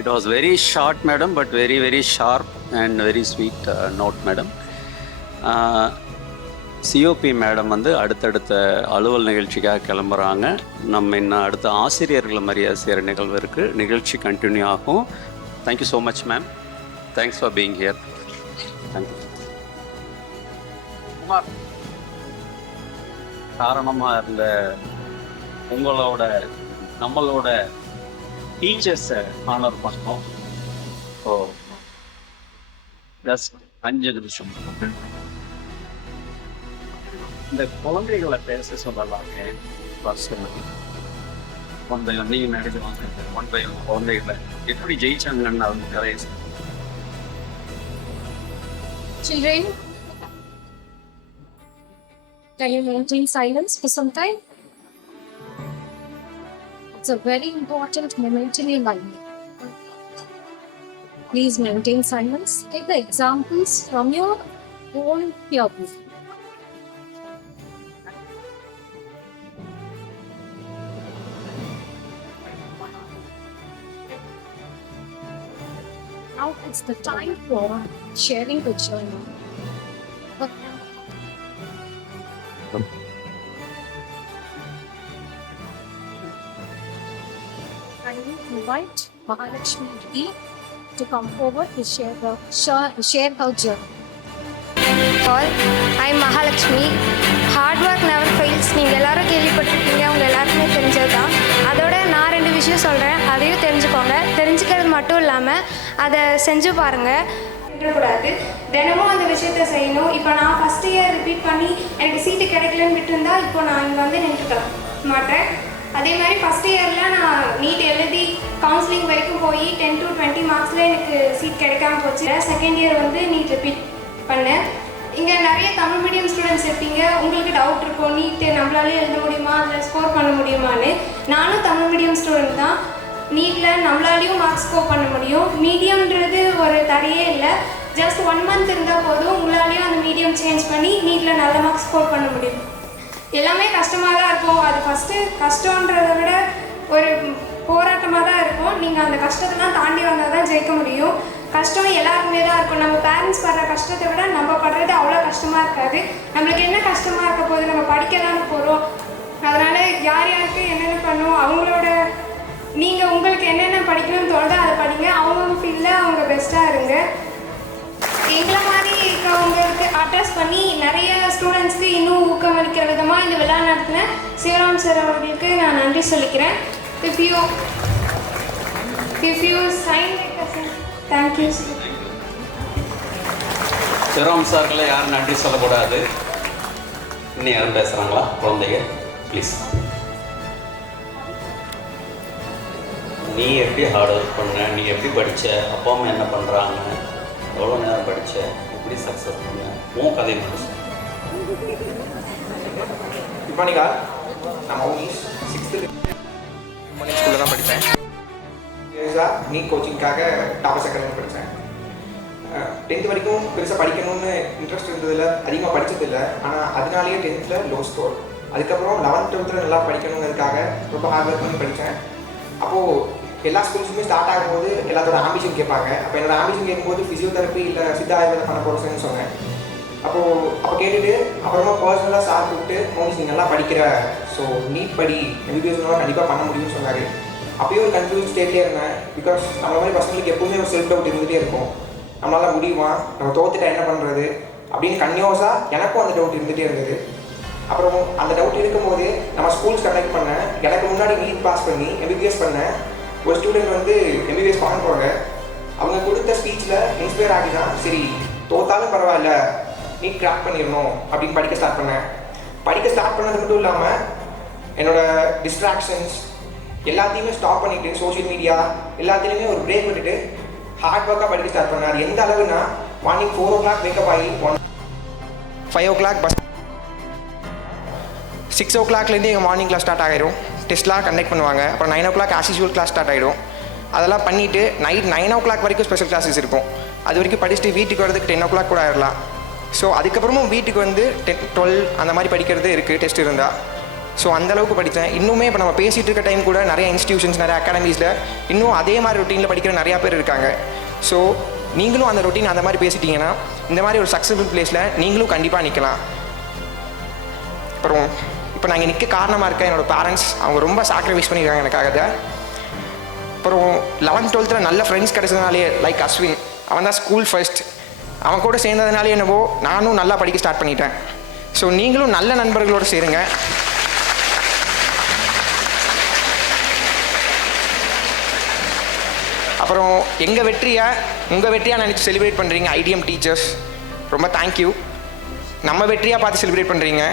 It was very short, madam, but very, very sharp and very sweet note, madam. COP madam வந்து அடுத்தடுத்த அலுவல் நிகழ்ச்சிக்காக கிளம்புறாங்க. நம்ம இன்னும் அடுத்த ஆசிரியர்களை மரியாதை செய்கிற நிகழ்வு இருக்குது. நிகழ்ச்சி கண்டினியூ ஆகும். Thank you so much ma'am. Thanks for being here. Thank you. காரணமாக இருந்த நம்மளோட டீச்சர்ஸை ஆனர் பண்ணோம். ஸோ ஜஸ்ட் 5 நிமிஷம் இந்த குழந்தைகளை பேச சொல்லலாமே. ஒன் பை ஒன் நீங்கள் நினைச்சுவாங்க. ஒன் பை ஒன் குழந்தைகளை எப்படி ஜெயிச்சாங்கன்னு அவங்க கதையை. Children, can you maintain silence for some time? It's a very important moment in your life. Please maintain silence. Take the examples from your own peer group. Now it's the time for sharing the journey. Can you invite Mahalakshmi Didi to come forward to share her journey? All, I'm Mahalakshmi. Hard work never fails. நீங்கள் எல்லாரும் கேள்விப்பட்டிருக்கீங்க, உங்கள் எல்லாருக்குமே தெரிஞ்சது தான். அதோட நான் 2 விஷயம் சொல்கிறேன், அதையும் தெரிஞ்சுக்கோங்க. தெரிஞ்சுக்கிறது மட்டும் இல்லாமல் அதை செஞ்சு பாருங்கள். விட்டுறக்கூடாது, தினமும் அந்த விஷயத்த செய்யணும். இப்போ நான் ஃபஸ்ட் இயர் ரிப்பீட் பண்ணி எனக்கு சீட்டு கிடைக்கலன்னு விட்டுருந்தா இப்போ நான் இங்கே வந்து நின்றுக்கலாம் மாட்டேன். அதே மாதிரி ஃபஸ்ட் இயரில் நான் நீட் எழுதி கவுன்சிலிங் வரைக்கும் போய் 10 to 20 மார்க்ஸில் எனக்கு சீட் கிடைக்காம போச்சு. செகண்ட் இயர் வந்து நீட் ரிப்பீட் பண்ணேன். இங்கே நிறைய தமிழ் மீடியம் ஸ்டூடெண்ட்ஸ் இருப்பீங்க. உங்களுக்கு டவுட் இருக்கும், நீட்டு நம்மளாலே எழுத முடியுமா, அதில் ஸ்கோர் பண்ண முடியுமான்னு. நானும் தமிழ் மீடியம் ஸ்டூடெண்ட் தான். நீட்டில் நம்மளாலேயும் மார்க்ஸ் ஸ்கோர் பண்ண முடியும். மீடியம்ன்றது ஒரு தடையே இல்லை. ஜஸ்ட் 1 month இருந்தால் போதும், உங்களாலேயும் அந்த மீடியம் சேஞ்ச் பண்ணி நீட்டில் நல்ல மார்க்ஸ் ஸ்கோர் பண்ண முடியும். எல்லாமே கஷ்டமாக தான் இருக்கும். அது ஃபஸ்ட்டு கஷ்டன்றதை விட ஒரு போராட்டமாக தான் இருக்கும். நீங்கள் அந்த கஷ்டத்தெல்லாம் தாண்டி வந்தால் தான் ஜெயிக்க முடியும். கஷ்டம் எல்லாருக்குமே தான் இருக்கும். நம்ம பேரண்ட்ஸ் படுற கஷ்டத்தை விட நம்ம படுறது அவ்வளோ கஷ்டமாக இருக்காது. நம்மளுக்கு என்ன கஷ்டமாக இருக்க போது, நம்ம படிக்க தானே போகிறோம். அதனால் யார் யாருக்கு என்னென்ன பண்ணும், அவங்களோட நீங்கள் உங்களுக்கு என்னென்ன படிக்கணும்னு தோணுதோ அதை படிங்க. அவங்கவுங்க ஃபீல்டில் அவங்க பெஸ்ட்டாக இருங்க. எங்களை மாதிரி இருக்கிறவங்களுக்கு அட்ரஸ் பண்ணி நிறைய ஸ்டூடெண்ட்ஸ்க்கு இன்னும் ஊக்கமளிக்கிற விதமாக இந்த விழா நடத்தின சிவராம் சார் அவர்களுக்கு நான் நன்றி சொல்லிக்கிறேன். If you sign like a sir, thank you sir. Sivaram சார்களை யாரும் நன்றி சொல்லக்கூடாது. இன்னும் யாரும் பேசுகிறாங்களா குழந்தைங்க? ப்ளீஸ். நீ எப்படி ஹார்ட் ஒர்க் பண்ண, நீ எப்படி படித்த, அப்பா அம்மா என்ன பண்ணுறாங்க, எவ்வளோ நேரம் படித்த, எப்படி சக்ஸஸ் பண்ண, உன் கதை மட்டும் சொல்லு. Good morning all. நான் மௌனிஷ் 6th ஸ்கூலில் தான் படித்தேன். நீட் கோச்சிங்காக டாபர் அகாடமி படித்தேன். 10th வரைக்கும் பெருசாக படிக்கணும்னு இன்ட்ரெஸ்ட் இருந்ததில்லை, அதிகமாக படித்ததில்லை. ஆனால் அதனாலேயே 10th லோ ஸ்கோர். அதுக்கப்புறம் 11th 12th நல்லா படிக்கணுங்கிறதுக்காக ரொம்ப ஹார்ட் ஒர்க் பண்ணி படித்தேன். அப்போது எல்லா ஸ்கூல்ஸுமே ஸ்டார்ட் ஆகும்போது எல்லாத்தோட ஆம்பிஷன் கேட்பாங்க. அப்போ என்னோட ஆம்பிஷன் கேட்கும்போது ஃபிசியோதெரப்பி இல்லை சித்த ஆயுர்வேதம் பண்ண போகிறேன்னு சொன்னேன். அப்போ கேட்டுட்டு அப்புறமா பர்சனலாக சார் கூப்பிட்டு மோனிஷ் நீ நல்லா படிக்கிற, ஸோ நீட் படி, எம்பிபிஎஸ்னால கண்டிப்பாக பண்ண முடியும்னு சொன்னார். அப்போயே ஒரு கன்ஃபியூஸ் ஸ்டேட்லேயே இருந்தேன். பிகாஸ் நம்மள மாதிரி பசங்களுக்கு எப்பவுமே ஒரு செல்ஃப் டவுட் இருந்துகிட்டே இருக்கும். நம்மளால் முடியுமா, நம்ம தோத்துட்டா என்ன பண்ணுறது அப்படின்னு கன்யூஸாக எனக்கும் அந்த டவுட் இருந்துகிட்டே இருந்தது. அப்புறம் அந்த டவுட் இருக்கும்போது நம்ம ஸ்கூல்ஸ் கனெக்ட் பண்ணேன். எனக்கு முன்னாடி நீட் பாஸ் பண்ணி எம்பிபிஎஸ் பண்ணேன் ஒரு ஸ்டூடெண்ட் வந்து எம்பிபிஎஸ் பண்ண போகிறாங்க. அவங்க கொடுத்த ஸ்பீச்சில் இன்ஸ்பயர் ஆகி தான் சரி தோத்தாலும் பரவாயில்ல நீட் கிராக் பண்ணிடணும் அப்படின்னு படிக்க ஸ்டார்ட் பண்ணேன். படிக்க ஸ்டார்ட் பண்ணது மட்டும் இல்லாமல் என்னோடய டிஸ்ட்ராக்ஷன்ஸ் எல்லாத்தையுமே ஸ்டாப் பண்ணிவிட்டு சோஷியல் மீடியா எல்லாத்துலேயுமே ஒரு பிரேக் விட்டுட்டு ஹார்ட் ஒர்க்காக படிக்க ஸ்டார்ட் பண்ணேன். அது எந்த அளவுனா மார்னிங் 4 o'clock வேக்கப் ஆகி 5 o'clock பஸ் 6 o'clockலேருந்து எங்கள் மார்னிங் கிளாஸ் ஸ்டார்ட் ஆகிடும். டெஸ்ட்லாம் கண்டக்ட் பண்ணுவாங்க. அப்புறம் 9 o'clock as usual class start ஆகிடும். அதெல்லாம் பண்ணிவிட்டு நைட் 9 o'clock வரைக்கும் ஸ்பெஷல் கிளாஸஸ் இருக்கும். அது வரைக்கும் படிச்சுட்டு வீட்டுக்கு வரதுக்கு 10 o'clock கூட ஆயிடலாம். ஸோ அதுக்கப்புறமும் வீட்டுக்கு வந்து 10, 12 அந்த மாதிரி படிக்கிறது இருக்குது டெஸ்ட் இருந்தால். ஸோ அந்தளவுக்கு படித்தேன். இன்னுமே இப்போ நம்ம பேசிகிட்டு இருக்க டைம் கூட நிறைய இன்ஸ்டியூஷன்ஸ், நிறைய அகாடமிஸில் இன்னும் அதே மாதிரி ரொட்டீனில் படிக்கிற நிறையா பேர் இருக்காங்க. ஸோ நீங்களும் அந்த ரொட்டீன் அந்த மாதிரி பேசிட்டீங்கன்னா இந்த மாதிரி ஒரு சக்ஸஸ்ஃபுல் பிளேஸில் நீங்களும் கண்டிப்பாக நிற்கலாம். அப்புறம் இப்போ நான் இங்கே நிற்க காரணமாக இருக்க என்னோடய பேரண்ட்ஸ், அவங்க ரொம்ப சாக்ரிஃபைஸ் பண்ணியிருக்காங்க எனக்காக. அப்புறம் 11th 12th நல்ல ஃப்ரெண்ட்ஸ் கிடைச்சதுனாலே, லைக் அஸ்வின், அவன் தான் ஸ்கூல் ஃபர்ஸ்ட், அவன் கூட சேர்ந்ததுனாலே என்னவோ நானும் நல்லா படிக்க ஸ்டார்ட் பண்ணிட்டேன். ஸோ நீங்களும் நல்ல நண்பர்களோடு சேருங்க. அப்புறம் எங்கள் வெற்றியை உங்கள் வெற்றியாக நினச்சி செலிப்ரேட் பண்ணுறீங்க ஐடிஎம் டீச்சர்ஸ், ரொம்ப தேங்க்யூ. நம்ம வெற்றியாக பார்த்து செலிப்ரேட் பண்ணுறீங்க.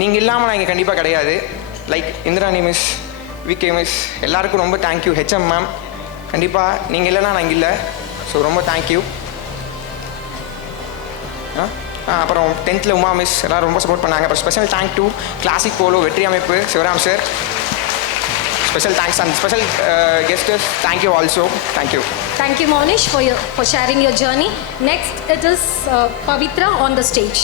நீங்கள் இல்லாமல் நான் இங்கே கண்டிப்பாக கிடையாது. Like Indrani miss, VK miss, எல்லாருக்கும் ரொம்ப தேங்க்யூ. ஹெச்எம் மேம், கண்டிப்பாக நீங்கள் இல்லைன்னா நான் இங்கே இல்லை. ஸோ ரொம்ப தேங்க்யூ. அப்புறம் 10th உமா மிஸ் எல்லாம் ரொம்ப சப்போர்ட் பண்ணாங்க. அப்புறம் special thank to classic polo வெற்றி அமைப்பு Sivaram sir, special thanks and special gestures, thank you also. Thank you. Thank you, Monish, for sharing your journey. Next, it is Pavitra on the stage.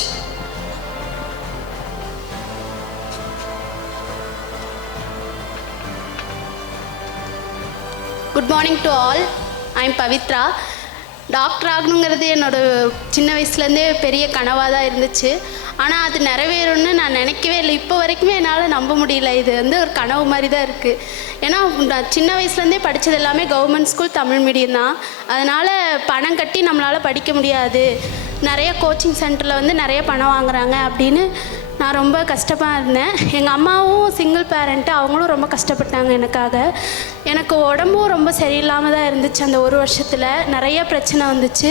Good morning to all. I am Pavitra. Doctor ஆகணுங்கிறது என்னோட சின்ன வயசுலேருந்தே பெரிய கனவாக தான் இருந்துச்சு. ஆனால் அது நிறைவேறும்னு நான் நினைக்கவே இல்லை. இப்போ வரைக்குமே என்னால் நம்ப முடியல. இது வந்து ஒரு கனவு மாதிரி தான் இருக்குது. ஏன்னா நான் சின்ன வயசுலேருந்தே படித்தது எல்லாமே கவர்மெண்ட் ஸ்கூல் தமிழ் மீடியம் தான். அதனால் பணம் கட்டி நம்மளால் படிக்க முடியாது, நிறைய கோச்சிங் சென்டரில் வந்து நிறைய பணம் வாங்குறாங்க அப்படின்னு நான் ரொம்ப கஷ்டமாக இருந்தேன். எங்கள் அம்மாவும் சிங்கிள் பேரண்ட்டு, அவங்களும் ரொம்ப கஷ்டப்பட்டாங்க எனக்காக. எனக்கு உடம்பும் ரொம்ப சரியில்லாமல் தான் இருந்துச்சு. அந்த ஒரு வருஷத்தில் நிறைய பிரச்சனை வந்துச்சு.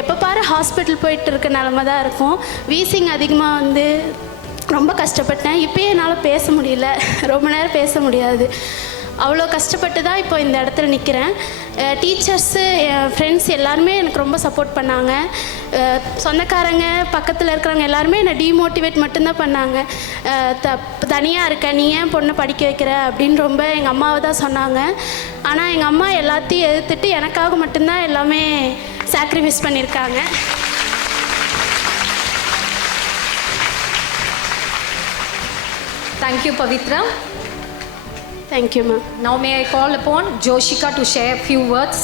எப்போ பாரு ஹாஸ்பிட்டல் போயிட்டு இருக்க நிலமை தான் இருக்கும். வீசிங் அதிகமாக வந்து ரொம்ப கஷ்டப்பட்டேன். இப்போயே என்னால் பேச முடியல, ரொம்ப நேரம் பேச முடியாது. அவ்வளோ கஷ்டப்பட்டு தான் இப்போ இந்த இடத்துல நிற்கிறேன். டீச்சர்ஸு, என் ஃப்ரெண்ட்ஸ் எல்லாருமே எனக்கு ரொம்ப சப்போர்ட் பண்ணாங்க. சொந்தக்காரங்க, பக்கத்தில் இருக்கிறவங்க எல்லாருமே என்னை டீமோட்டிவேட் மட்டும்தான் பண்ணாங்க. தனியாக இருக்க, நீ ஏன் பொண்ணை படிக்க வைக்கிற அப்படின்னு ரொம்ப எங்கள் அம்மாவை தான் சொன்னாங்க. ஆனால் எங்கள் அம்மா எல்லாத்தையும் எதிர்த்துட்டு எனக்காக மட்டும்தான் எல்லாமே சாக்ரிஃபைஸ் பண்ணியிருக்காங்க. Thank you, Pavitra. Thank you, ma'am. Now may I call upon Joshika to share a few words.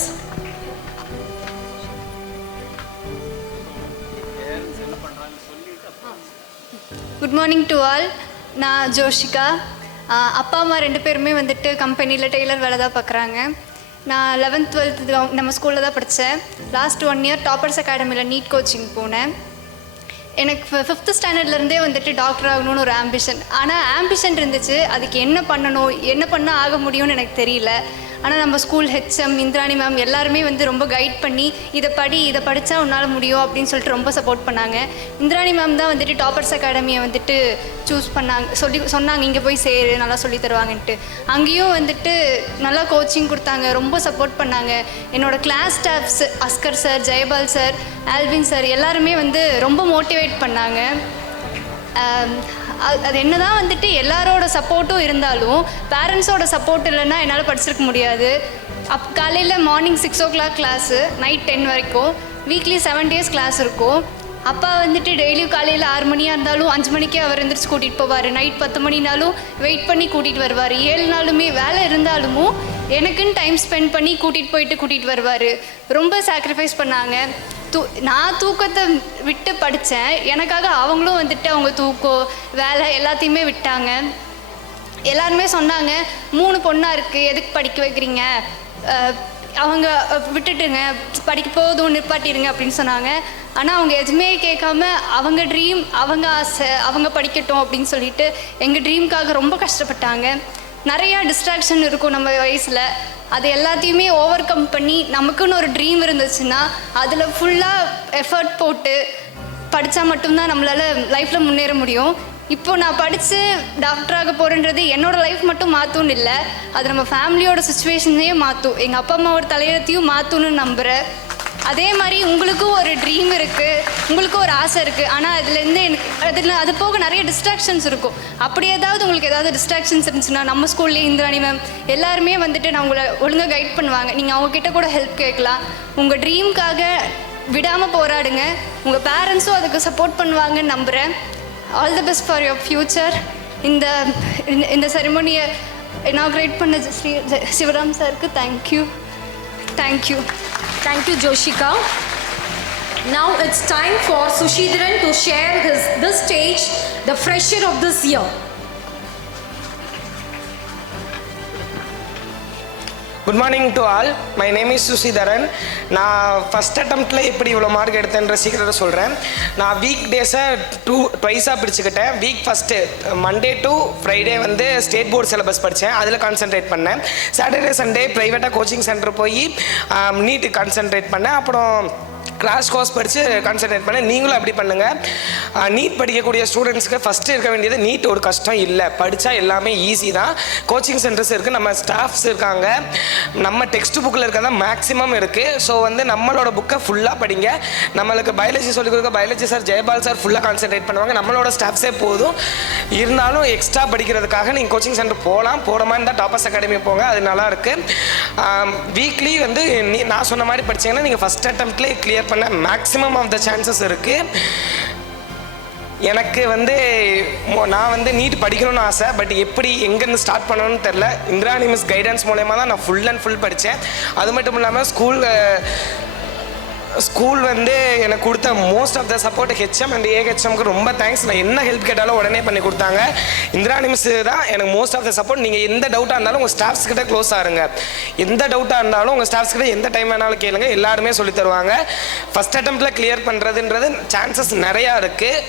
Good morning to all. நான் ஜோஷிகா. அப்பா அம்மா 2 பேருமே வந்துட்டு கம்பெனியில் டெய்லர் வேலை தான் பார்க்குறாங்க. நான் 11th 12th நம்ம ஸ்கூலில் தான் படித்தேன். லாஸ்ட் 1 year டாப்பர்ஸ் அகாடமியில் நீட் கோச்சிங் போனேன். எனக்கு 5th ஸ்டாண்டர்ட்லேருந்தே வந்துட்டு டாக்டர் ஆகணும்னு ஒரு ஆம்பிஷன். ஆனால் ஆம்பிஷன் இருந்துச்சு, அதுக்கு என்ன பண்ணணும், என்ன பண்ணால் ஆக முடியும்னு எனக்கு தெரியல. ஆனால் நம்ம ஸ்கூல் ஹெச்எம் இந்திராணி மேம் எல்லாருமே வந்து ரொம்ப கைட் பண்ணி இதை படித்தா உன்னால் முடியும் அப்படின்னு சொல்லிட்டு ரொம்ப சப்போர்ட் பண்ணாங்க. இந்திராணி மேம் தான் வந்துட்டு டாப்பர்ஸ் அகாடமியை வந்துட்டு சூஸ் பண்ணாங்க, சொன்னாங்க இங்கே போய் சேரு, நல்லா சொல்லி தருவாங்கன்ட்டு. அங்கேயும் வந்துட்டு நல்லா கோச்சிங் கொடுத்தாங்க, ரொம்ப சப்போர்ட் பண்ணாங்க. என்னோடய class staffs Asgar sir, Jayapal sir, Alvin sir எல்லாருமே வந்து ரொம்ப மோட்டிவேட் பண்ணாங்க. அது என்ன தான் வந்துட்டு எல்லாரோட சப்போர்ட்டும் இருந்தாலும் பேரண்ட்ஸோட சப்போர்ட் இல்லைன்னா என்னால் படிச்சிருக்க முடியாது. காலையில் மார்னிங் 6 o'clock கிளாஸு, நைட் 10 வரைக்கும், வீக்லி 7 days கிளாஸ் இருக்கும். அப்பா வந்துட்டு டெய்லியும் காலையில் 6 மணியாக இருந்தாலும் 5 மணிக்கே அவர் எழுந்திரிச்சு கூட்டிகிட்டு போவார். நைட் 10 மணினாலும் வெயிட் பண்ணி கூட்டிகிட்டு வருவார். 7 நாளுமே வேலை இருந்தாலும் எனக்குன்னு டைம் ஸ்பெண்ட் பண்ணி கூட்டிகிட்டு வருவார். ரொம்ப சாக்ரிஃபைஸ் பண்ணாங்க. நான் தூக்கத்தை விட்டு படித்தேன், எனக்காக அவங்களும் வந்துட்டு அவங்க தூக்கம் வேலை எல்லாத்தையுமே விட்டாங்க. எல்லாருமே சொன்னாங்க 3 பொண்ணாக இருக்குது, எதுக்கு படிக்க வைக்கிறீங்க, அவங்க விட்டுட்டுங்க, படிக்க போதும் நிப்பாட்டிடுங்க அப்படின்னு சொன்னாங்க. ஆனால் அவங்க எதுவுமே கேட்காம அவங்க ட்ரீம், அவங்க ஆசை, அவங்க படிக்கட்டும் அப்படின்னு சொல்லிட்டு எங்கள் ட்ரீம்க்காக ரொம்ப கஷ்டப்பட்டாங்க. நிறையா டிஸ்ட்ராக்ஷன் இருக்கும் நம்ம வயசில், அது எல்லாத்தையுமே ஓவர் கம் பண்ணி நமக்குன்னு ஒரு ட்ரீம் இருந்துச்சுன்னா அதில் ஃபுல்லாக எஃபர்ட் போட்டு படித்தா மட்டும்தான் நம்மளால் லைஃப்பில் முன்னேற முடியும். இப்போ நான் படித்து டாக்டராக போகிறேன்றது என்னோடய லைஃப் மட்டும் மாற்றும்னு இல்லை, அது நம்ம ஃபேமிலியோட சுச்சுவேஷனையே மாற்றும், எங்கள் அப்பா அம்மாவோட தலையெழுத்தையும் மாற்றும்னு நம்புகிறேன். அதே மாதிரி உங்களுக்கும் ஒரு ட்ரீம் இருக்குது, உங்களுக்கும் ஒரு ஆசை இருக்குது. ஆனால் அதுலேருந்து எனக்கு அது போக நிறைய டிஸ்ட்ராக்ஷன்ஸ் இருக்கும். அப்படி உங்களுக்கு ஏதாவது டிஸ்ட்ராக்ஷன்ஸ் இருந்துச்சுன்னா நம்ம ஸ்கூல்லேயே இந்திராணி மேம் எல்லாருமே வந்துட்டு நான் உங்களை ஒழுங்காக கைட் பண்ணுவாங்க. நீங்கள் அவங்கக்கிட்ட கூட ஹெல்ப் கேட்கலாம். உங்கள் ட்ரீம்க்காக விடாமல் போராடுங்க. உங்கள் பேரண்ட்ஸும் அதுக்கு சப்போர்ட் பண்ணுவாங்கன்னு நம்புகிறேன். All the best for your future. இந்த இந்த செரிமோனியை இனாக்ரேட் பண்ண ஸ்ரீ சிவராம் சாருக்கு thank you. Thank you, Joshika. Now it's time for Sushidharan to share this stage, the fresher of this year. Good morning to all. My name is Sushidharan. நான் first அட்டம்ப்டில் எப்படி இவ்வளோ mark எடுத்தேன்ற சீக்கிரத்தை சொல்கிறேன். நான் வீக் டேஸை ட்வைஸாக பிரிச்சுக்கிட்டேன். Week first Monday to Friday வந்து ஸ்டேட் போர்டு சிலபஸ் படித்தேன், அதில் கான்சென்ட்ரேட் பண்ணேன். சாட்டர்டே சண்டே ப்ரைவேட்டாக கோச்சிங் சென்டர் போய் நீட்டுக்கு கான்சென்ட்ரேட் பண்ணேன். அப்புறம் கிளாஸ் கோர்ஸ் படித்து கான்சென்ட்ரேட் பண்ணேன். நீங்களும் அப்படி பண்ணுங்கள். நீட் படிக்கக்கூடிய ஸ்டூடெண்ட்ஸ்க்கு ஃபஸ்ட்டு இருக்க வேண்டியது நீட் ஒரு கஷ்டம் இல்லை, படித்தா எல்லாமே ஈஸி தான். கோச்சிங் சென்டர்ஸ் இருக்குது, நம்ம ஸ்டாஃப்ஸ் இருக்காங்க, நம்ம டெக்ஸ்ட் புக்கில் இருக்கிறதா மேக்ஸிமம் இருக்குது. ஸோ வந்து நம்மளோட புக்கை ஃபுல்லாக படிங்க. நம்மளுக்கு பயாலஜி சொல்லிக் கொடுக்க பயாலஜி சார் ஜெயபால் சார் ஃபுல்லாக கான்சென்ட்ரேட் பண்ணுவாங்க, நம்மளோட ஸ்டாஃப்ஸே போதும். இருந்தாலும் எக்ஸ்ட்ரா படிக்கிறதுக்காக நீங்கள் கோச்சிங் சென்டர் போகிற மாதிரி இருந்தால் டாப்பர்ஸ் அகாடமி போங்க, அது நல்லாயிருக்கு. வீக்லி வந்து நான் சொன்ன மாதிரி படித்தீங்கன்னா நீங்கள் ஃபஸ்ட் அட்டம்ப்ட்லேயே கிளியர் பண்ண மேக்ஸிமம் ஆஃப் த சான்சஸ் இருக்குது. எனக்கு வந்து நான் வந்து நீட் படிக்கணும்னு ஆசை, பட் எப்படி எங்கேருந்து ஸ்டார்ட் பண்ணணும்னு தெரில. இந்திராணி மிஸ் கைடன்ஸ் மூலயமா தான் நான் ஃபுல் அண்ட் ஃபுல் படித்தேன். அது மட்டும் இல்லாமல் ஸ்கூல் வந்து எனக்கு கொடுத்த most of the support HM and ஏஹெச்எம்க்கு ரொம்ப தேங்க்ஸ். நான் என்ன ஹெல்ப் கேட்டாலும் உடனே பண்ணி கொடுத்தாங்க. இந்திராணி மிஸ் தான் எனக்கு மோஸ்ட் ஆஃப் த சப்போர்ட். நீங்கள் எந்த டவுட்டாக இருந்தாலும் உங்கள் ஸ்டாஃப்ஸ் கிட்ட க்ளோஸ் ஆகுங்க. எந்த டவுட்டாக இருந்தாலும் உங்கள் ஸ்டாஃப்ஸ் கிட்ட எந்த டைம் வேணாலும் கேளுங்க, எல்லாருமே சொல்லி தருவாங்க. ஃபஸ்ட் அட்டம்ப்டில் கிளியர் பண்ணுறதுன்றது சான்சஸ் நிறையா இருக்குது.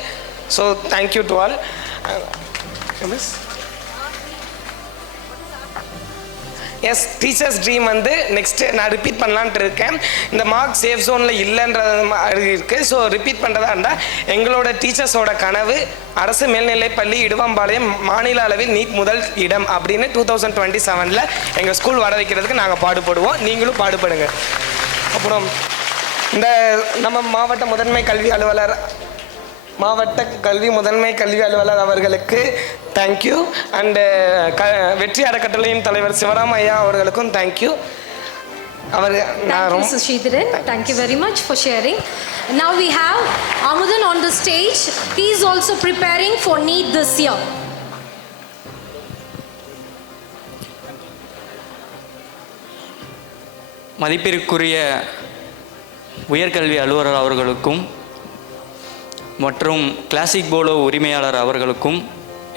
So thank you to all. Miss S, teachers dream வந்து நெக்ஸ்ட்டு நான் ரிப்பீட் பண்ணலான்ட்டு இருக்கேன். இந்த மார்க் சேஃப் ஜோனில் இல்லைன்றது மாதிரி இருக்குது. ஸோ ரிப்பீட் பண்ணுறதா இருந்தால் எங்களோட டீச்சர்ஸோட கனவு அரசு மேல்நிலைப்பள்ளி இடுவம்பாளையம் மாநில அளவில் நீட் முதல் இடம் அப்படின்னு 2027 எங்கள் ஸ்கூல் வர வைக்கிறதுக்கு நாங்கள் பாடுபடுவோம், நீங்களும் பாடுபடுங்க. அப்புறம் இந்த நம்ம மாவட்ட முதன்மை கல்வி அலுவலர் அவர்களுக்கு தேங்க்யூ. அண்டு வெற்றி அறக்கட்டளையின் தலைவர் சிவராம் ஐயா அவர்களுக்கும் thank you. Thank you, Sushidharan. Thank you very much for sharing. Now we have Amudan on the stage. He is also preparing for NEET this year. மதிப்பிற்குரிய உயர்கல்வி அலுவலர் அவர்களுக்கும் மற்றும் கிளாசிக் போலோ உரிமையாளர் அவர்களுக்கும்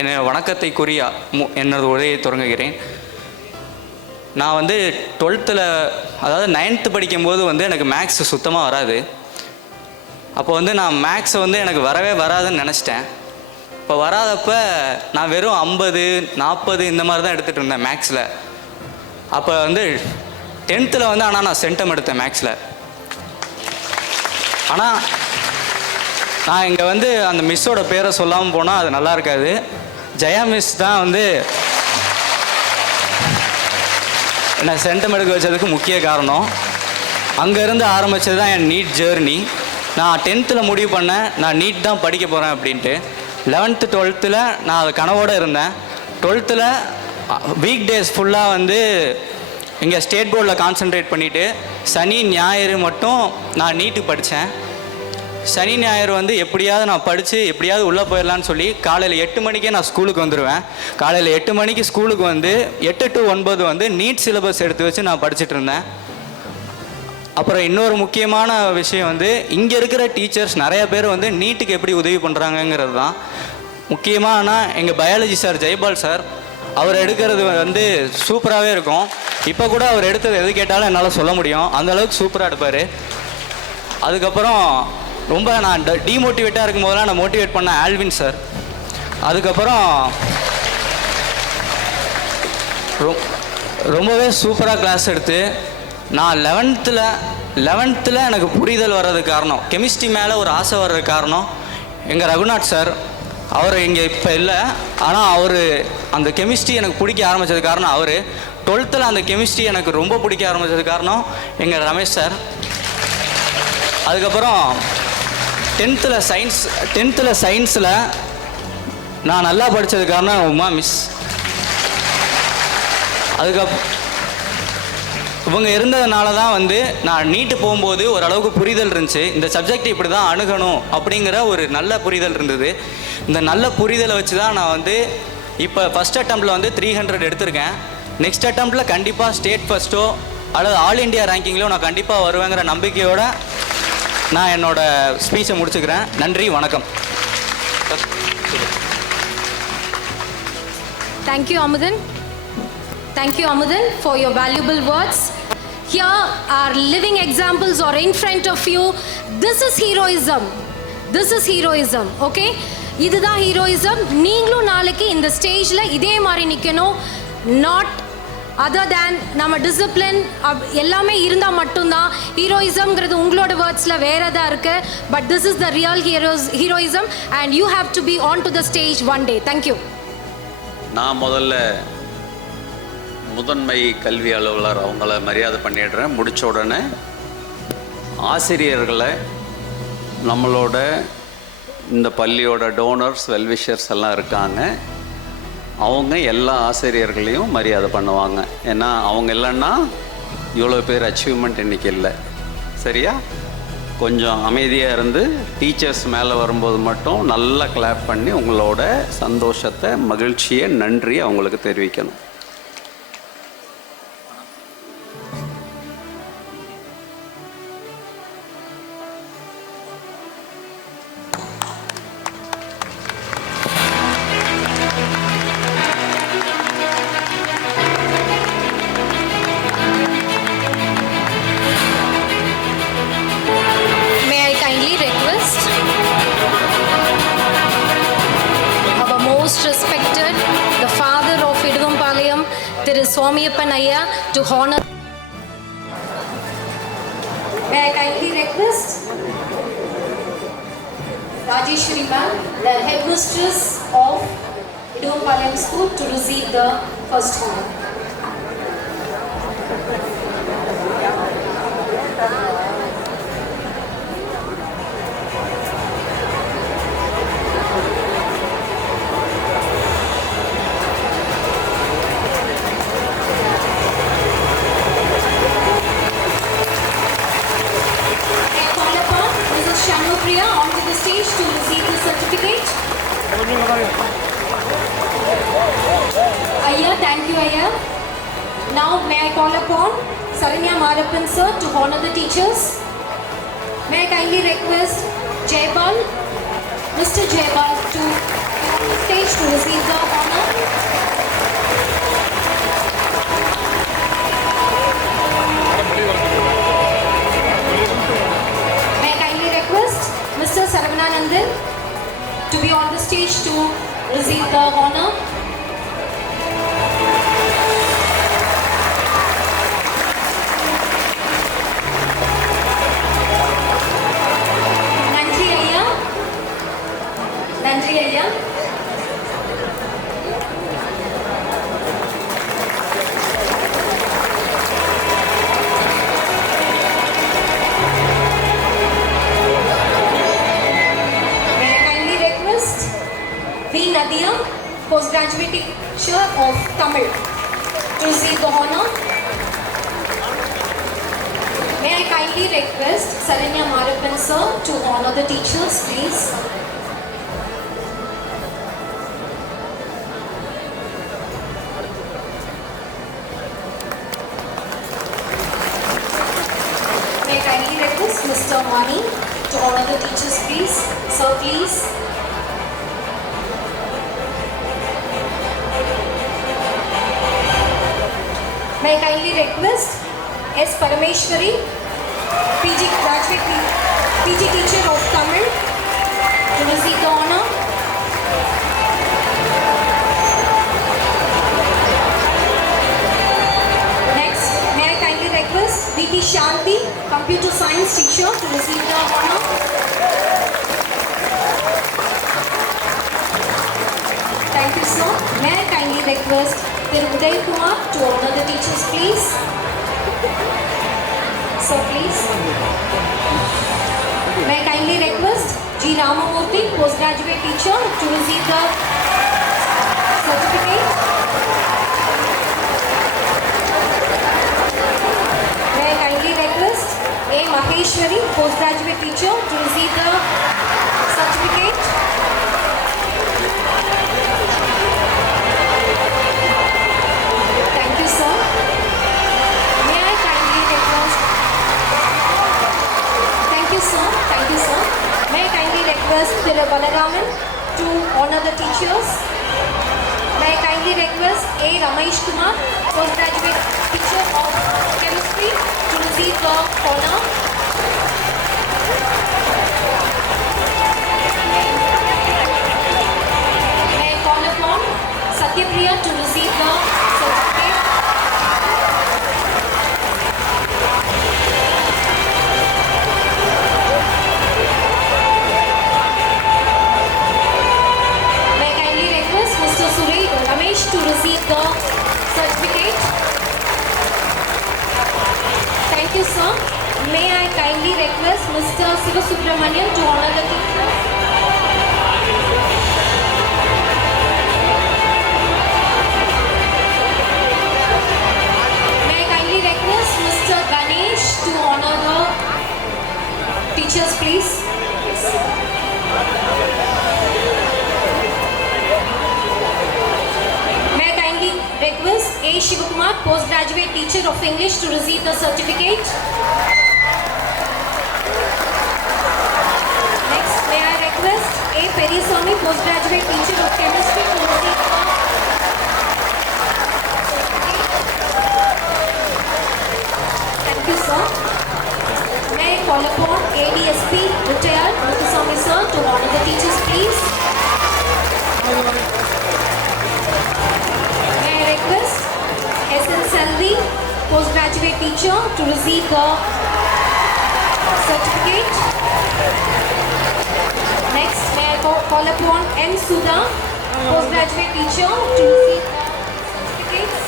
என்னை வணக்கத்தை கூறி எனது உரையை தொடங்குகிறேன். நான் வந்து 12th அதாவது 9th படிக்கும்போது வந்து எனக்கு மேக்ஸ் சுத்தமாக வராது. அப்போ வந்து நான் மேக்ஸை வந்து எனக்கு வரவே வராதுன்னு நினச்சிட்டேன். இப்போ வராதப்ப நான் வெறும் 50, 40 இந்த மாதிரி தான் எடுத்துகிட்டு இருந்தேன் மேக்ஸில். அப்போ வந்து 10th வந்து ஆனால் நான் சென்டம் எடுத்தேன் மேக்ஸில். ஆனால் நான் இங்கே வந்து அந்த மிஸ்ஸோட பேரை சொல்லாமல் போனால் அது நல்லா இருக்காது. ஜெயா மிஸ் தான் வந்து என்னை சென்டம் எடுக்க வச்சதுக்கு முக்கிய காரணம். அங்கேருந்து ஆரம்பித்தது தான் என் நீட் ஜேர்னி. நான் 10th முடிவு பண்ணேன் நான் நீட் தான் படிக்க போகிறேன் அப்படின்ட்டு. 11th 12th நான் அது கனவோடு இருந்தேன். 12th வீக் டேஸ் ஃபுல்லாக வந்து இங்கே ஸ்டேட் போர்டில் கான்சென்ட்ரேட் பண்ணிவிட்டு சனி ஞாயிறு மட்டும் நான் நீட்டுக்கு படித்தேன். சனி ஞாயிறு வந்து எப்படியாவது நான் படித்து எப்படியாவது உள்ளே போயிடலான்னு சொல்லி காலையில் 8 மணிக்கே நான் ஸ்கூலுக்கு வந்துடுவேன். காலையில் 8 மணிக்கு ஸ்கூலுக்கு வந்து 8 to 9 வந்து நீட் சிலபஸ் எடுத்து வச்சு நான் படிச்சுட்டு இருந்தேன். அப்புறம் இன்னொரு முக்கியமான விஷயம் வந்து இங்கே இருக்கிற டீச்சர்ஸ் நிறைய பேர் வந்து நீட்டுக்கு எப்படி உதவி பண்ணுறாங்கங்கிறது தான். முக்கியமான எங்கள் பயாலஜி சார் ஜெயபால் சார், அவர் எடுக்கிறது வந்து சூப்பராகவே இருக்கும். இப்போ கூட அவர் எடுத்தது எது கேட்டாலும் என்னால் சொல்ல முடியும், அந்தளவுக்கு சூப்பராக எடுப்பார். அதுக்கப்புறம் ரொம்ப நான் டீமோட்டிவேட்டாக இருக்கும் போதெல்லாம் நான் மோட்டிவேட் பண்ண ஆல்வின் சார். அதுக்கப்புறம் ரொம்பவே சூப்பராக கிளாஸ் எடுத்து நான் 11th எனக்கு புரிதல் வர்றதுக்கு காரணம், கெமிஸ்ட்ரி மேலே ஒரு ஆசை வர்றதுக்கு காரணம் எங்கள் ரகுநாத் சார். அவர் இங்கே இப்போ இல்லை, ஆனால் அவர் அந்த கெமிஸ்ட்ரி எனக்கு பிடிக்க ஆரம்பித்தது காரணம் அவர். 12th அந்த கெமிஸ்ட்ரி எனக்கு ரொம்ப பிடிக்க ஆரம்பித்தது காரணம் எங்கள் ரமேஷ் சார். அதுக்கப்புறம் 10th சயின்ஸில் நான் நல்லா படித்தது காரணம் உமா மிஸ். இவங்க இருந்ததுனால தான் வந்து நான் நீட்டு போகும்போது ஓரளவுக்கு புரிதல் இருந்துச்சு. இந்த சப்ஜெக்ட் இப்படி தான் அணுகணும் அப்படிங்கிற ஒரு நல்ல புரிதல் இருந்தது. இந்த நல்ல புரிதலை வச்சு தான் நான் வந்து இப்போ ஃபஸ்ட் அட்டம்ப்டில் வந்து 300 எடுத்திருக்கேன். நெக்ஸ்ட் அட்டம்ப்டில் கண்டிப்பாக ஸ்டேட் ஃபஸ்ட்டோ அல்லது ஆல் இண்டியா ரேங்கிங்லையோ நான் கண்டிப்பாக வருவேங்கிற நம்பிக்கையோடு நான் என்னோடய ஸ்பீச்சை முடிச்சுக்கிறேன். நன்றி, வணக்கம். Thank you, Amudan. Thank you, Amudan, for your valuable words. Here are living examples or in front of you. This is heroism. This is heroism, okay? இதுதான் ஹீரோயிசம். நீங்களும் நாளைக்கு இந்த ஸ்டேஜில் இதே மாதிரி நிற்கணும். நாட் அதர் தேன் நம்ம டிசிப்ளின் எல்லாமே இருந்தால் மட்டும்தான். ஹீரோயிசம்ங்கிறது உங்களோட வேர்ட்ஸில் வேறு தான் இருக்குது. But this is the real heroism and you have to be on to the stage one day. Thank you. நான் முதன்மை கல்வி அலுவலர் அவங்கள மரியாதை பண்ணிடுறேன். முடித்த உடனே ஆசிரியர்களை, நம்மளோட இந்த பள்ளியோட டோனர்ஸ், வெல்விஷர்ஸ் எல்லாம் இருக்காங்க. அவங்க எல்லா ஆசிரியர்களையும் மரியாதை பண்ணுவாங்க. ஏன்னா அவங்க இல்லைன்னா இவ்வளோ பேர் அச்சீவ்மெண்ட் இன்றைக்கி இல்லை. சரியா? கொஞ்சம் அமைதியாக இருந்து டீச்சர்ஸ் மேலே வரும்போது மட்டும் நல்லா கிளாப் பண்ணி உங்களோட சந்தோஷத்தை, மகிழ்ச்சியை, நன்றியை அவங்களுக்கு தெரிவிக்கணும். Swamiyappan Ayya to honor. May I kindly request Rajeshwari ma'am, the headmistress of Idumpalayam School, to receive the first honor. Onto the stage to receive the certificate. Ayya, thank you, Ayya. Now may I call upon Saranya Marappan sir to honor the teachers. May I kindly request Jaybal, Mr. Jaybal, to the stage to receive the honor. Mr. Sarvananandan to be on the stage to receive the honor. Nandri Ayya. Nandri Ayya. Nadia, postgraduate teacher of Tamil, to receive the honor. May I kindly request Saranya Marappan sir to honor the teachers, please. May I kindly request Mr. Mani to honor the teachers, please. Sir, please. May I kindly request S. Parameshwari, PG graduate, PG teacher of Tamil, to receive the honor. Next, may I kindly request VT Shanti, computer science teacher, to receive the honor. Thank you, sir. May I kindly request Uday Kumar to honor the teachers, please. Sir, please. May I kindly request G. Ramamurthy, postgraduate teacher, to receive the certificate. May I kindly request A. Maheshwari, postgraduate teacher, to receive the certificate. request Thira Balaraman to honor the teachers. May I kindly request A. Ramesh Kumar, postgraduate teacher of chemistry, to receive the honor. May I call upon Satyapriya to receive the certificate. May I kindly request Mr. Suresh Ramesh to receive the certificate. Thank you, sir. May I kindly request Mr. Sivasubramanian to honor the teachers. May I kindly request Mr. Ganesh to honor the teachers, please. May I kindly request A. Shivakumar, postgraduate teacher of English, to receive the certificate. Next, may I request A. Periswamy, postgraduate teacher of chemistry, to receive the Thank you, sir. May I call upon ADSP retired Muthuswamy sir to honor the teachers, please. May I request SN Selvi, postgraduate teacher, to receive the certificate. Next, may I call upon M. Sudha, postgraduate teacher, to receive the certificates.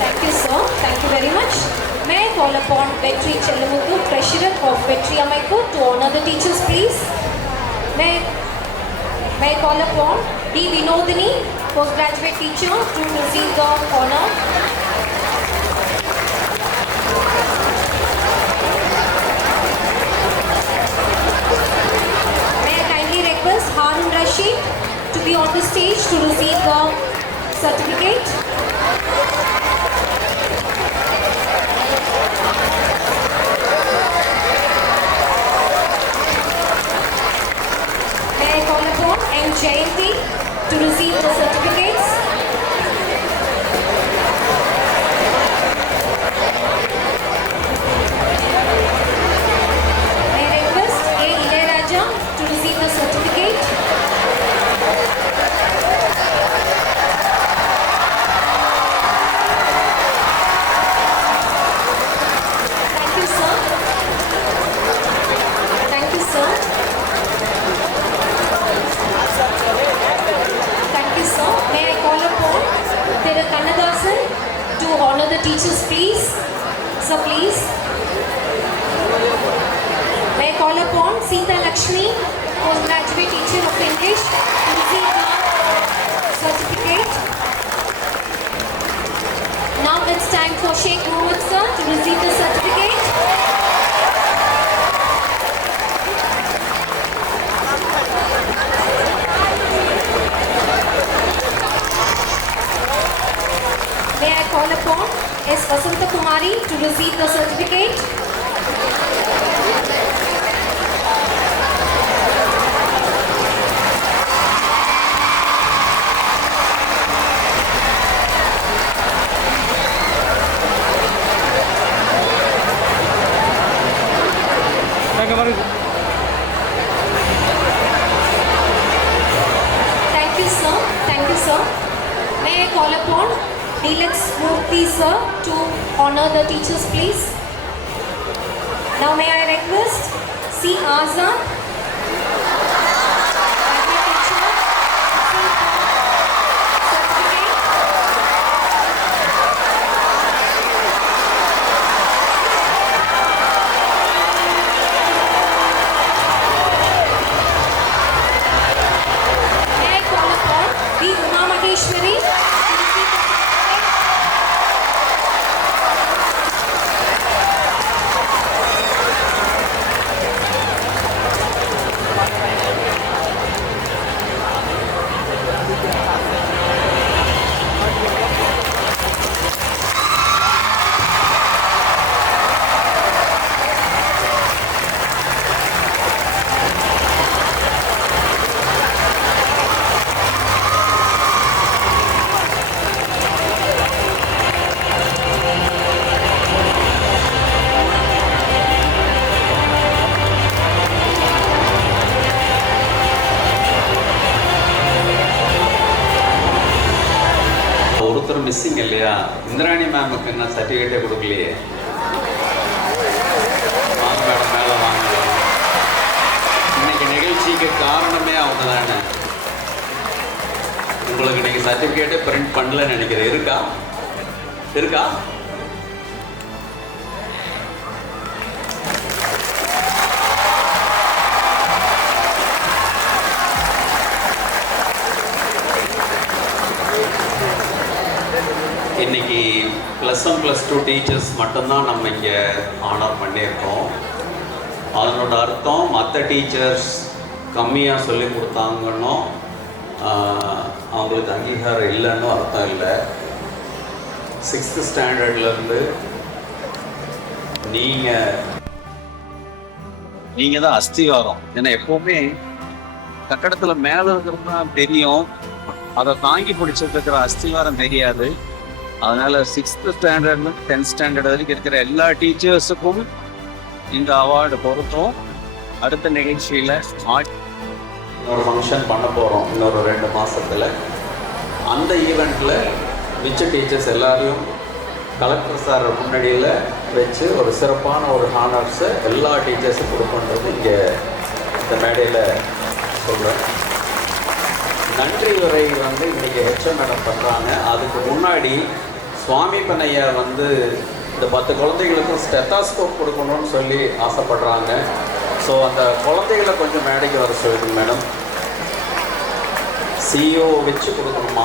Thank you, sir. Thank you very much. May I call upon Vetri Chellamuthu, treasurer of Vetri Amaiku, to honor the teachers, please. May I call upon D. Vinodini, postgraduate teacher, to receive the honor. May I kindly request Harun Rashid to be on the stage to receive the certificate. May I call upon M. Jayanti to receive the certificates. May I request A. Ilayaraja to receive the certificate. Thank you, sir. Thank you, sir. Thank you, sir. May I call upon Thira Kannadasan to honor the teachers, please. Sir, please. May I call upon Sita Lakshmi, postgraduate teacher of English, to receive the certificate. Now it's time for Sheikh Mohammed sir to receive the certificate. May I call upon S. Vasanta Kumari to receive the certificate. Thank you, sir. Thank you, sir. May I call upon Deluxe Murthy, sir, to honor the teachers, please. Now, may I request C. Azad, graduate teacher, certificate. May I call upon B. Uma Maheshwari to receive the certificate. Missing இல்லையா? இந்திராணி மேமுக்கு என்ன சர்டிஃபிகேட்டே கொடுக்கலையே. வாங்க madam, மேலே வாங்க. இன்னைக்கு நிகழ்ச்சிக்கு காரணமே அவங்க தானே. உங்களுக்கு நீங்கள் சர்டிஃபிகேட்டே பிரிண்ட் பண்ணலன்னு நினைக்கிறேன். இருக்கா? இன்னைக்கு +1 +2 டீச்சர்ஸ் மட்டும்தான் நம்ம இங்கே ஆனர் பண்ணியிருக்கோம். அதனோட அர்த்தம் மற்ற டீச்சர்ஸ் கம்மியாக சொல்லி கொடுத்தாங்கன்னோ அவங்களுக்கு அங்கீகாரம் இல்லைன்னு அர்த்தம் இல்லை. 6th ஸ்டாண்டர்ட்லேருந்து நீங்கள் தான் அஸ்திவாரம். ஏன்னா எப்போவுமே கட்டடத்தில் மேலே இருக்கிறது தான் தெரியும், அதை தாங்கி பிடிச்சிட்டு இருக்கிற அஸ்திவாரம் தெரியாது. அதனால் 6th ஸ்டாண்டர்ட்லேருந்து 10th ஸ்டாண்டர்ட் வரைக்கும் இருக்கிற எல்லா டீச்சர்ஸுக்கும் இந்த அவார்டு பொறுத்தும் அடுத்த நிகழ்ச்சியில் இன்னொரு ஃபங்க்ஷன் பண்ண போகிறோம் இன்னொரு 2 மாதத்தில். அந்த ஈவெண்ட்டில் மிச்ச டீச்சர்ஸ் எல்லாரையும் கலெக்டர் சார் முன்னாடியில் வச்சு ஒரு சிறப்பான ஒரு ஹானர்ஸை எல்லா டீச்சர்ஸும் கொடுக்கணுன்றது இங்கே இந்த மேடையில் சொல்கிறேன். நன்றி உரை வந்து இன்றைக்கி ஹெச்எம் மேடம் பண்ணுறாங்க. அதுக்கு முன்னாடி சுவாமி பண்ணையா வந்து இந்த 10 குழந்தைகளுக்கும் ஸ்டெத்தாஸ்கோப் கொடுக்கணும்னு சொல்லி ஆசைப்படுறாங்க. ஸோ அந்த குழந்தைகளை கொஞ்சம் மேடைக்கு வர சொல்லுங்க மேடம். சிஇஓ வச்சு கொடுக்கணுமா,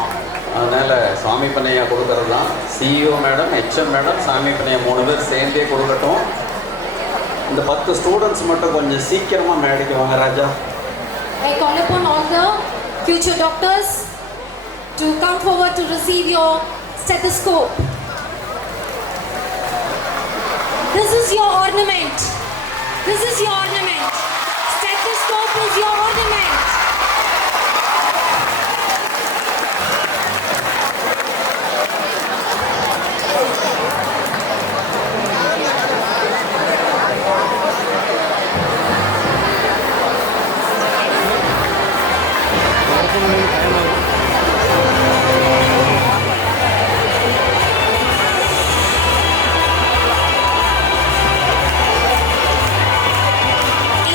அதனால் சாமி பண்ணையா கொடுக்கறது தான். சிஇஓ மேடம், ஹெச்எம் மேடம், சாமி பண்ணையா 3 பேர் சேர்ந்தே கொடுக்கட்டும். இந்த 10 ஸ்டூடெண்ட்ஸ் மட்டும் கொஞ்சம் சீக்கிரமாக மேடைக்கு வாங்க ராஜா. I call upon all the future doctors to come forward to receive your stethoscope. This is your ornament. This is your ornament. Stethoscope is your ornament.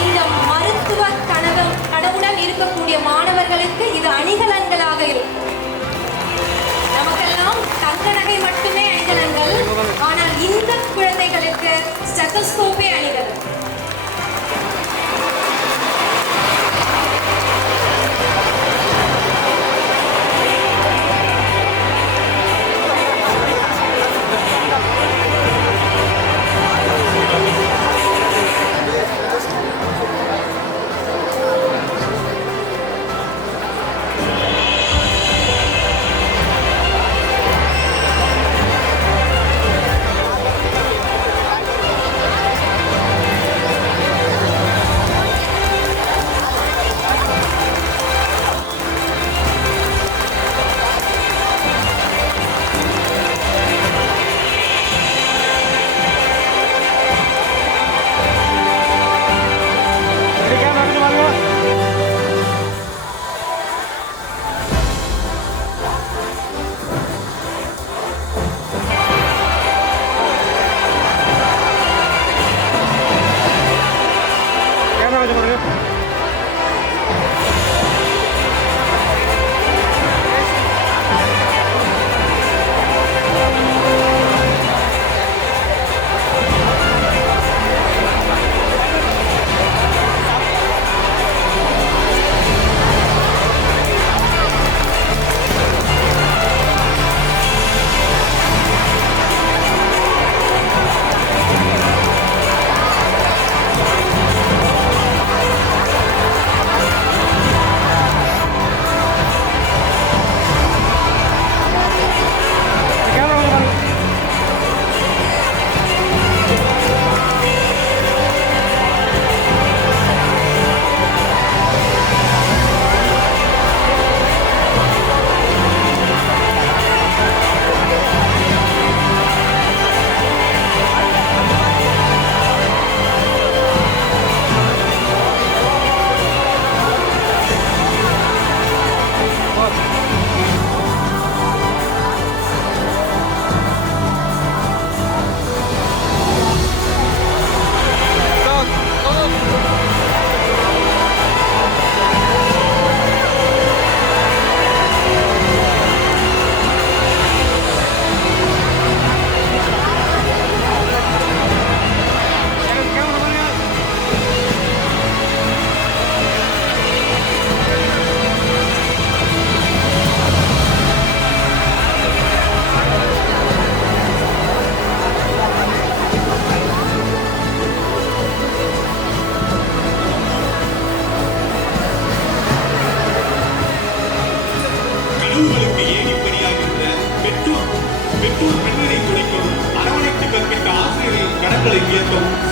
இந்த மருத்துவ கனவுடன் இருக்கக்கூடிய மாணவர்களுக்கு இது அணிகலன்களாக இருக்கும். நமக்கெல்லாம் தங்க நகை மட்டுமே அணிகலன்கள், ஆனால் இந்த குழந்தைகளுக்கு ஸ்டெத்தோஸ்கோப்பே அணிகலன்.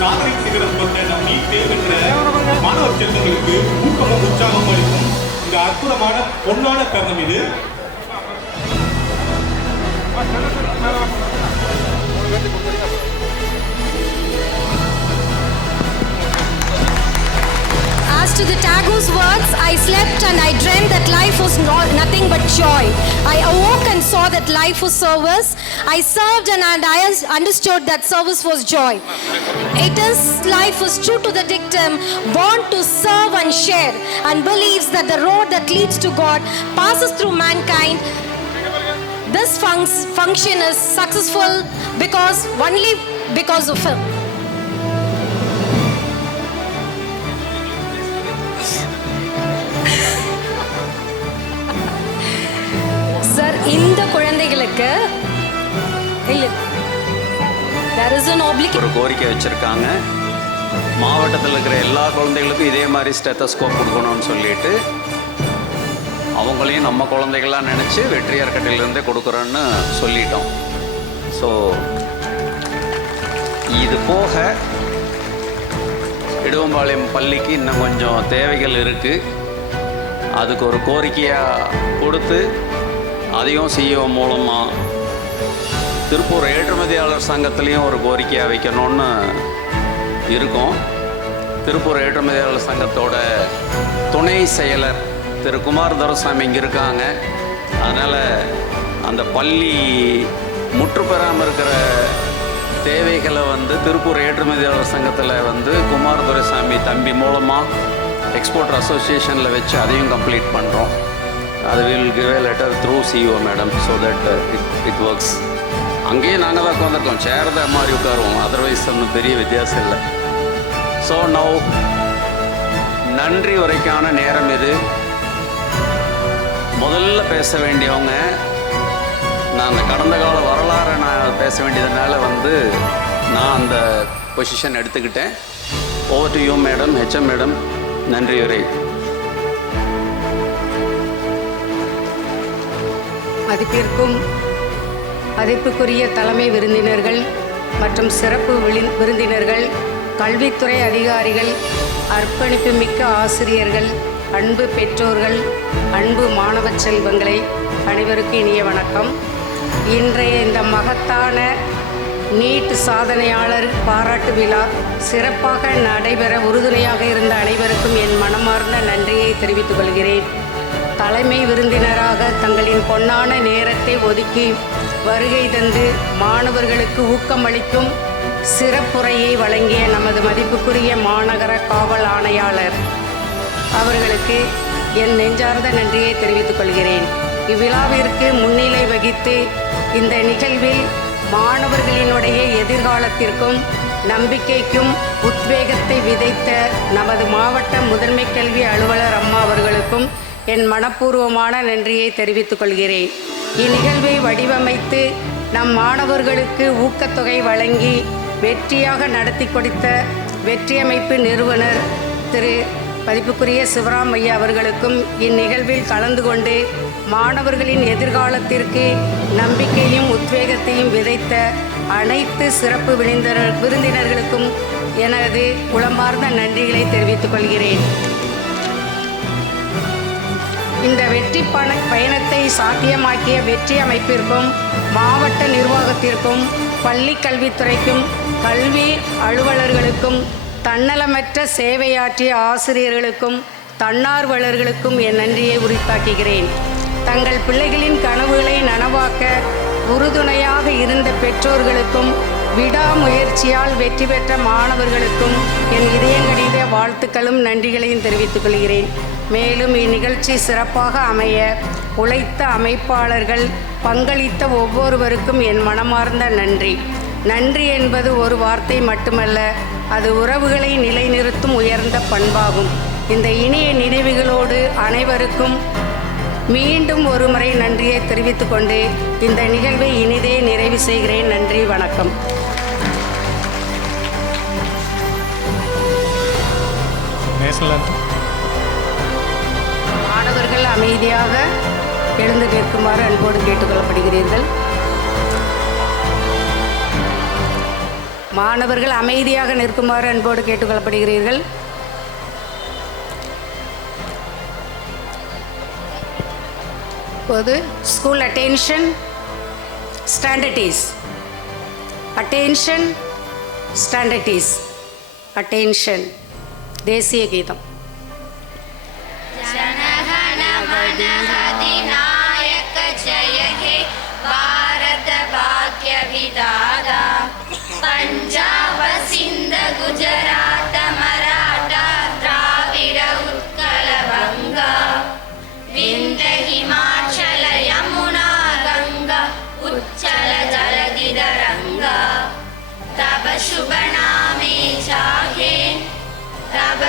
சாதனை சிகரம் கொண்ட நம் நீட் தேர்வென்ற மாணவ செல்வங்களுக்கு ஊக்கமும் உற்சாகம் அளிக்கும் இந்த அற்புதமான பொன்னான தருணம் இது. As to the Tagore's words, I slept and I dreamt that life was nothing but joy. I awoke and saw that life was service. I served and I understood that service was joy. It is life was true to the dictum, born to serve and share, and believes that the road that leads to God passes through mankind. This function is successful only because of him. Sir, இந்த குழந்தைகளுக்கு there is an obligation. ஒரு கோரிக்கை வச்சுருக்காங்க. மாவட்டத்தில் இருக்கிற எல்லா குழந்தைகளுக்கும் இதே மாதிரி ஸ்டெத்தஸ்கோப் கொடுக்கணும்னு சொல்லிட்டு அவங்களையும் நம்ம குழந்தைகளாக நினச்சி வெற்றியார் கட்டையிலேருந்தே கொடுக்குறோன்னு சொல்லிட்டோம். ஸோ இது போக இடுவம்பாளையம் பள்ளிக்கு இன்னும் கொஞ்சம் தேவைகள் இருக்குது. அதுக்கு ஒரு கோரிக்கையாக கொடுத்து அதையும் சிஇஓ மூலமாக திருப்பூர் ஏற்றுமதியாளர் சங்கத்துலேயும் ஒரு கோரிக்கையாக வைக்கணும்னு இருக்கோம். திருப்பூர் ஏற்றுமதியாளர் சங்கத்தோட துணை செயலர் திரு குமார் துரைசாமி இங்கே இருக்காங்க. அதனால் அந்த பள்ளி முற்றுப்பெறாமல் இருக்கிற தேவைகளை திருப்பூர் ஏற்றுமதியாளர் சங்கத்தில் குமார் துரைசாமி தம்பி மூலமாக எக்ஸ்போர்ட்டர் அசோசியேஷனில் வச்சு அதையும் கம்ப்ளீட் பண்ணுறோம். அது will give a letter through CEO madam so that it works. அங்கேயே நாங்கள் தான் உட்காந்துருக்கோம், சேரத மாதிரி உட்காருவோம், அதர்வைஸ் ஒன்றும் பெரிய வித்தியாசம் இல்லை. ஸோ நவ் நன்றி உரைக்கான நேரம் இது. முதல்ல பேச வேண்டியவங்க நான் அந்த கடந்த கால வரலாறை நான் பேச வேண்டியதுனால நான் அந்த பொசிஷன் எடுத்துக்கிட்டேன். Over to you madam, HM madam, நன்றி உரை. மதிப்புக்குரிய தலைமை விருந்தினர்கள் மற்றும் சிறப்பு விருந்தினர்கள், கல்வித்துறை அதிகாரிகள், அர்ப்பணிப்பு மிக்க ஆசிரியர்கள், அன்பு பெற்றோர்கள், அன்பு மாணவ செல்வங்களை அனைவருக்கும் இனிய வணக்கம். இன்றைய இந்த மகத்தான நீட் சாதனையாளர் பாராட்டு விழா சிறப்பாக நடைபெற உறுதுணையாக இருந்த அனைவருக்கும் என் மனமார்ந்த நன்றியை தெரிவித்துக் கொள்கிறேன். தலைமை விருந்தினராக தங்களின் பொன்னான நேரத்தை ஒதுக்கி வருகை தந்து மாணவர்களுக்கு ஊக்கமளிக்கும் சிறப்புரையை வழங்கிய நமது மதிப்புக்குரிய மாநகர காவல் ஆணையாளர் அவர்களுக்கு என் நெஞ்சார்ந்த நன்றியை தெரிவித்துக் கொள்கிறேன். இவ்விழாவிற்கு முன்னிலை வகித்து இந்த நிகழ்வில் மாணவர்களினுடைய எதிர்காலத்திற்கும் நம்பிக்கைக்கும் உத்வேகத்தை விதைத்த நமது மாவட்ட முதன்மை கல்வி அலுவலர் அம்மா அவர்களுக்கும் என் மனப்பூர்வமான நன்றியை தெரிவித்துக் கொள்கிறேன். இந்நிகழ்வை வடிவமைத்து நம் மாணவர்களுக்கு ஊக்கத்தொகை வழங்கி வெற்றியாக நடத்தி கொடுத்த வெற்றியமைப்பு நிறுவனர் திரு மதிப்புக்குரிய சிவராம் ஐயா அவர்களுக்கும் இந்நிகழ்வில் கலந்து கொண்டு மாணவர்களின் எதிர்காலத்திற்கு நம்பிக்கையும் உத்வேகத்தையும் விதைத்த அனைத்து சிறப்பு விருந்தினர்களுக்கும் எனது உளமார்ந்த நன்றிகளை தெரிவித்துக் கொள்கிறேன். இந்த வெற்றி பயணத்தை சாத்தியமாக்கிய வெற்றி அமைப்பிற்கும் மாவட்ட நிர்வாகத்திற்கும் பள்ளி கல்வித்துறைக்கும் கல்வி அலுவலர்களுக்கும் தன்னலமற்ற சேவையாற்றிய ஆசிரியர்களுக்கும் தன்னார்வலர்களுக்கும் என் நன்றியை உரித்தாக்குகிறேன். தங்கள் பிள்ளைகளின் கனவுகளை நனவாக்க உறுதுணையாக இருந்த பெற்றோர்களுக்கும் விடாமுயற்சியால் வெற்றி பெற்ற மாணவர்களுக்கும் என் இதயங்கடித வாழ்த்துக்களும் நன்றிகளையும் தெரிவித்துக் கொள்கிறேன். மேலும் இந்நிகழ்ச்சி சிறப்பாக அமைய உழைத்த அமைப்பாளர்கள், பங்களித்த ஒவ்வொருவருக்கும் என் மனமார்ந்த நன்றி. நன்றி என்பது ஒரு வார்த்தை மட்டுமல்ல, அது உறவுகளை நிலைநிறுத்தும் உயர்ந்த பண்பாகும். இந்த இனிய நினைவுகளோடு அனைவருக்கும் மீண்டும் ஒரு முறை நன்றியை தெரிவித்துக் கொண்டு இந்த நிகழ்வை இனிதே நிறைவு செய்கிறேன். நன்றி, வணக்கம். மாணவர்கள் அமைதியாக எழுந்து நிற்குமாறு அன்போடு கேட்டுக்கொள்ளப்படுகிறீர்கள். மாணவர்கள் அமைதியாக நிற்குமாறு அன்போடு கேட்டுக்கொள்ளப்படுகிறீர்கள். இப்போது ஸ்கூல் அட்டென்ஷன், ஸ்டாண்டர்டீஸ், அட்டென்ஷன், ஸ்டாண்டர்டீஸ், அட்டென்ஷன். தேசிய கீதம். जनगण मन अधिनायक जय हे भारत भाग्य विधाता पंजाब सिंध गुजरात मराठा द्राविड उत्कल बंगा विंध्य हिमाचल यमुना गंगा उच्चल जलधि तरंगा तब शुभ नामे जागे तब